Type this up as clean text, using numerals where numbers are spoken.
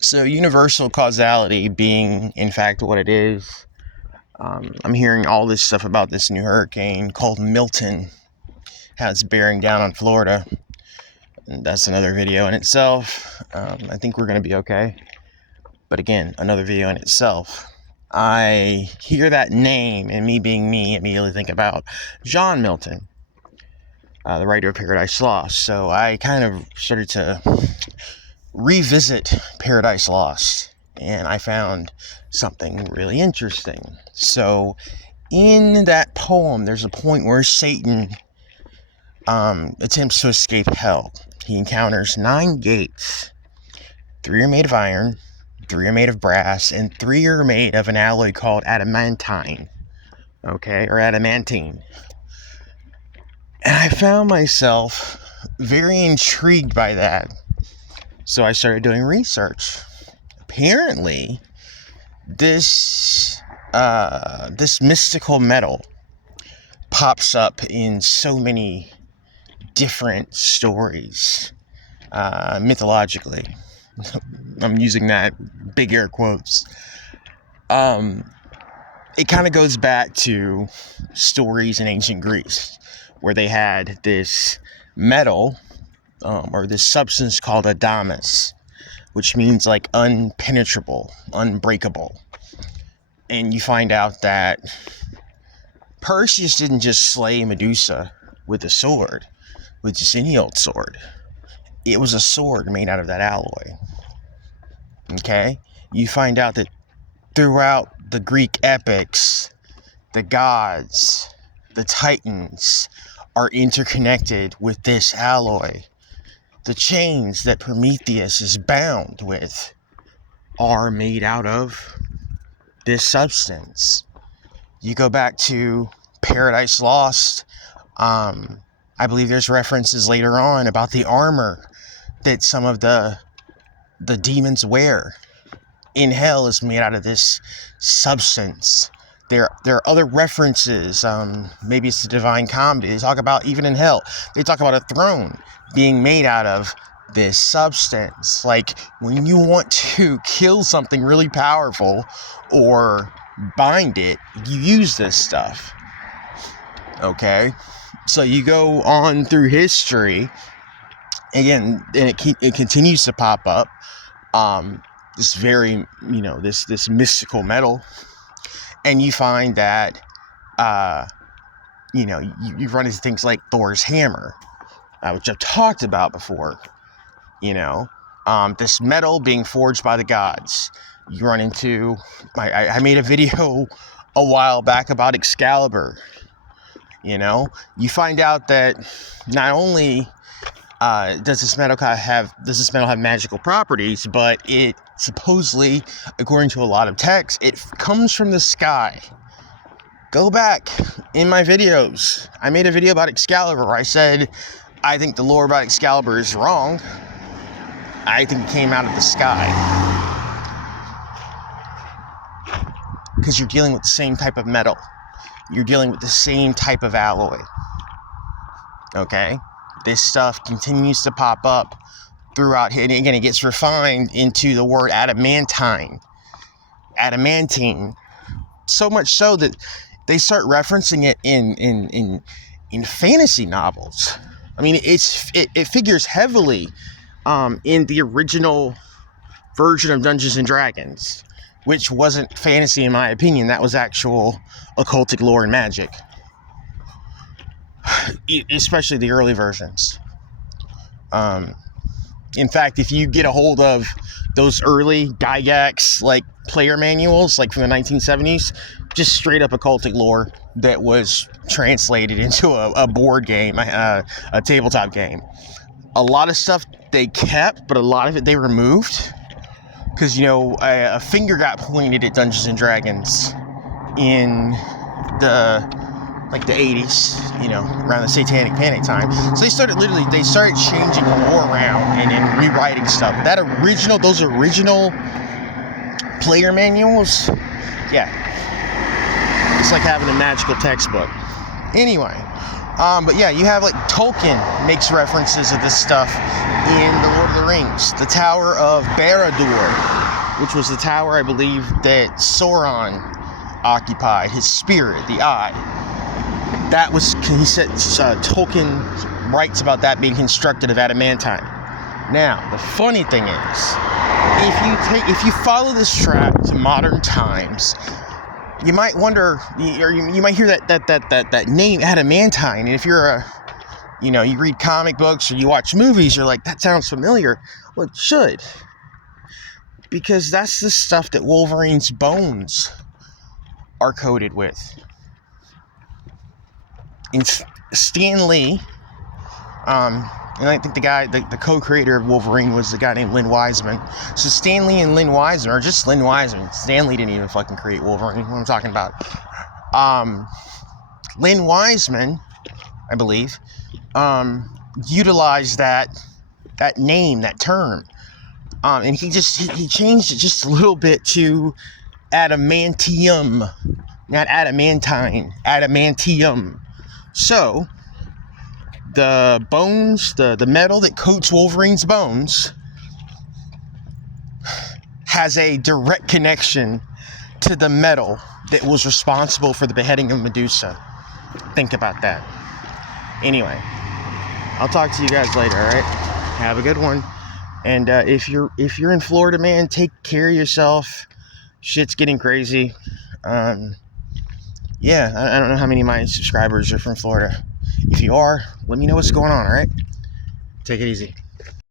So, universal causality being, in fact, what it is, I'm hearing all this stuff about this new hurricane called Milton, how it's bearing down on Florida. And that's another video in itself. I think we're going to be okay. But again, another video in itself. I hear that name, and me being me, immediately think about John Milton, the writer of Paradise Lost. So I kind of started to revisit Paradise Lost, and I found something really interesting. So in that poem, there's a point where Satan attempts to escape hell. He encounters 9 gates. 3 are made of iron, 3 are made of brass, and 3 are made of an alloy called adamantine. Okay, or adamantine. And I found myself very intrigued by that. So I started doing research. Apparently, this mystical metal pops up in so many different stories, mythologically. I'm using that big air quotes. It kind of goes back to stories in ancient Greece, where they had this metal, or this substance called adamas, which means like unpenetrable, unbreakable. And you find out that Perseus didn't just slay Medusa with a sword, with just any old sword. It was a sword made out of that alloy. Okay? You find out that throughout the Greek epics, the gods, the titans, are interconnected with this alloy. The chains that Prometheus is bound with are made out of this substance. You go back to Paradise Lost, I believe there's references later on about the armor that some of the demons wear in hell is made out of this substance. There are other references, maybe it's the Divine Comedy, they talk about, even in hell, they talk about a throne being made out of this substance. Like, when you want to kill something really powerful or bind it, you use this stuff. Okay? So you go on through history, again, and it continues to pop up, this very, this mystical metal, and you find that, you run into things like Thor's hammer, which I've talked about before, this metal being forged by the gods. You run into, I made a video a while back about Excalibur. You find out that not only does this metal have magical properties, but it supposedly, according to a lot of texts, it comes from the sky. Go back in my videos. I made a video about Excalibur where I said I think the lore about Excalibur is wrong. I think it came out of the sky. Because you're dealing with the same type of metal. You're dealing with the same type of alloy. Okay? This stuff continues to pop up throughout. And again, it gets refined into the word adamantine. Adamantine. So much so that they start referencing it in fantasy novels. I mean, it figures heavily in the original version of Dungeons and Dragons, which wasn't fantasy in my opinion. That was actual occultic lore and magic, especially the early versions. In fact, if you get a hold of those early Gygax like player manuals, like from the 1970s, just straight up occultic lore that was translated into a board game, a tabletop game. A lot of stuff they kept, but a lot of it they removed. Because, a finger got pointed at Dungeons and Dragons in the 80s, around the Satanic Panic time. So they started changing the lore around and rewriting stuff. Those original player manuals, yeah, it's like having a magical textbook. Anyway, but yeah, you have Tolkien makes references of this stuff in the Lord of the Rings, the Tower of Barad-dûr, which was the tower, I believe, that Sauron occupied, his spirit, the Eye. That was, he said, Tolkien writes about that being constructed of adamantine. Now, the funny thing is, if you follow this track to modern times, you might wonder, or you might hear that name adamantine, and if you're you read comic books or you watch movies, you're like, that sounds familiar. Well, it should, because that's the stuff that Wolverine's bones are coated with. And Stan Lee, and I think the co-creator of Wolverine was the guy named Len Wiseman. So Stan Lee and Len Wiseman, or just Len Wiseman. Stan Lee didn't even fucking create Wolverine. What I'm talking about. Len Wiseman, I believe, utilized that name, that term, and he changed it just a little bit to adamantium, not adamantine, adamantium. So the bones, the metal that coats Wolverine's bones, has a direct connection to the metal that was responsible for the beheading of Medusa. Think about that. Anyway, I'll talk to you guys later, alright? Have a good one. And if you're in Florida, man, take care of yourself. Shit's getting crazy. Yeah, I don't know how many of my subscribers are from Florida. If you are, let me know what's going on, alright? Take it easy.